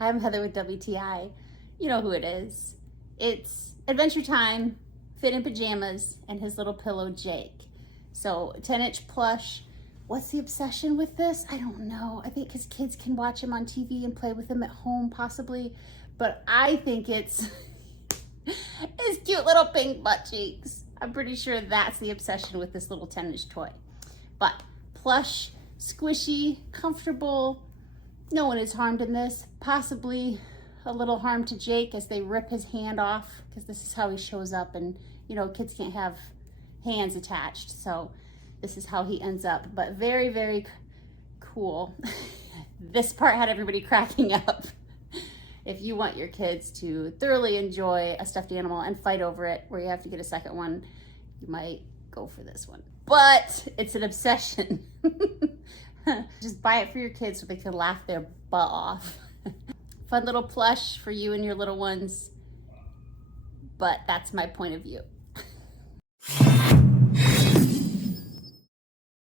I'm Heather with WTI. You know who it is. It's Adventure Time, Fit in Pajamas, and his little pillow, Jake. So 10-inch plush. What's the obsession with this? I don't know. I think because kids can watch him on TV and play with him at home, possibly. But I think it's his cute little pink butt cheeks. I'm pretty sure that's the obsession with this little 10-inch toy. But plush, squishy, comfortable. No one is harmed in this. Possibly a little harm to Jake as they rip his hand off, because this is how he shows up, and you know, kids can't have hands attached, so this is how he ends up. But very, very cool. This part had everybody cracking up. If you want your kids to thoroughly enjoy a stuffed animal and fight over it, where you have to get a second one, you might go for this one. But it's an obsession. Just buy it for your kids so they can laugh their butt off. Fun little plush for you and your little ones. But that's my point of view.